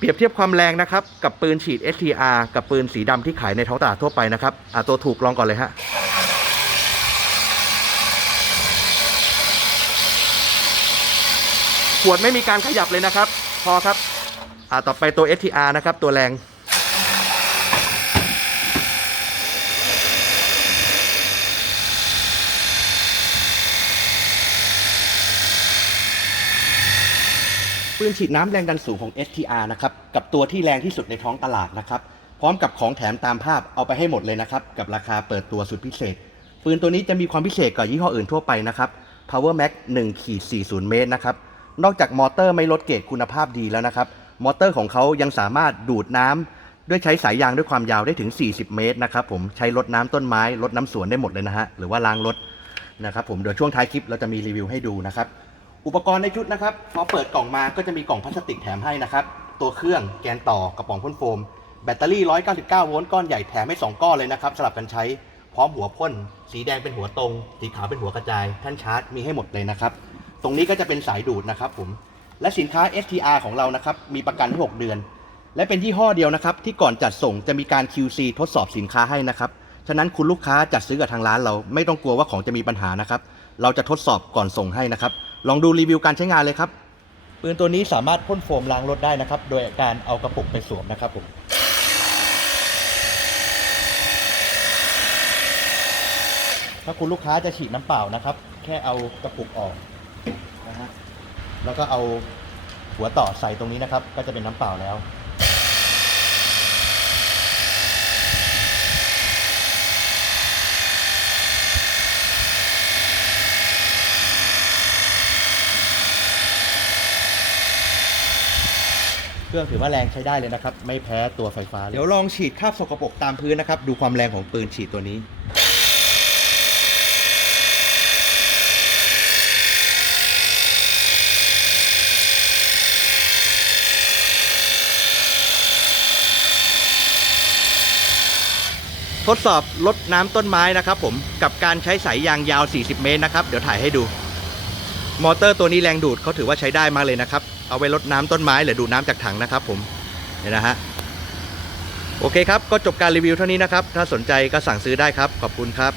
เปรียบเทียบความแรงนะครับ กับปืนฉีด STR กับปืนสีดำที่ขายในท้องตลาดทั่วไปนะครับอะตัวถูกลองก่อนเลยฮะขวดไม่มีการขยับเลยนะครับ พอครับอ่าต่อไปตัว STR นะครับ ตัวแรง ปืนฉีดน้ำแรงดันสูงของ STR นะครับกับตัวที่แรงที่สุดในท้องตลาดนะครับพร้อมกับของแถมตามภาพเอาไปให้หมดเลยนะครับกับราคาเปิดตัวสุดพิเศษ ปืนตัวนี้จะมีความพิเศษกว่ายี่ห้ออื่นทั่วไปนะครับ Power Max 1ขีด40 เมตรนะครับนอกจากมอเตอร์ไม่ลดเกรดคุณภาพดีแล้วนะครับมอเตอร์ของเขายังสามารถดูดน้ำด้วยใช้สายยางด้วยความยาวได้ถึง 40 เมตรนะครับผมใช้รดน้ำต้นไม้รดน้ำสวนได้หมดเลยนะฮะหรือว่าล้างรถนะครับผมเดี๋ยวช่วงท้ายคลิปเราจะมีรีวิวให้ดูนะครับ อุปกรณ์ในชุดนะครับพอเปิดกล่องมาก็จะมีกล่องพลาสติกแถมให้นะครับ ตัวเครื่องแกนต่อกระป๋องพ่นโฟม แบตเตอรี่ 199 โวลต์ก้อนใหญ่แถมให้ 2 ก้อนเลยนะครับสลับกันใช้พร้อมหัวพ่น สีแดงเป็นหัวตรง สีขาวเป็นหัวกระจาย ท่านชาร์จมีให้หมดเลยนะครับ ตรงนี้ก็จะเป็นสายดูดนะครับผมและสินค้า STR ของเรานะครับมีประกันให้6เดือน และเป็นยี่ห้อเดียวนะครับที่ก่อนจัดส่งจะมีการ QC ทดสอบสินค้าให้นะครับฉะนั้นคุณลูกค้าจัดซื้อกับทางร้านเราไม่ต้องกลัวว่าของจะมีปัญหานะครับเราจะทดสอบก่อนส่งให้นะครับ ลองดูรีวิวการใช้งานเลยครับ ปืนตัวนี้สามารถพ่นโฟมล้างรถได้นะครับ โดยการเอากระปุกไปสวมนะครับผมถ้าคุณลูกค้าจะฉีดน้ำเปล่านะครับ แค่เอากระปุกออกนะฮะแล้วก็เอาหัวต่อใส่ตรงนี้นะครับ ก็จะเป็นน้ำเปล่าแล้ว เครื่องถือว่าแรงใช้ได้เลยนะครับ ไม่แพ้ตัวไฟฟ้าเดี๋ยวลองฉีดคราบสกปรกตามพื้นนะครับ ดูความแรงของปืนฉีดตัวนี้ ทดสอบลดน้ำต้นไม้นะครับผมกับการใช้สายยางยาว 40 เมตรนะครับ เดี๋ยวถ่ายให้ดู มอเตอร์ตัวนี้แรงดูดเขาถือว่าใช้ได้มากเลยนะครับ เอาไว้ลดน้ำต้นไม้หรือดูดน้ำจากถังนะครับผมเนี่ยนะฮะโอเคครับ ก็จบการรีวิวเท่านี้นะครับ ถ้าสนใจก็สั่งซื้อได้ครับ ขอบคุณครับ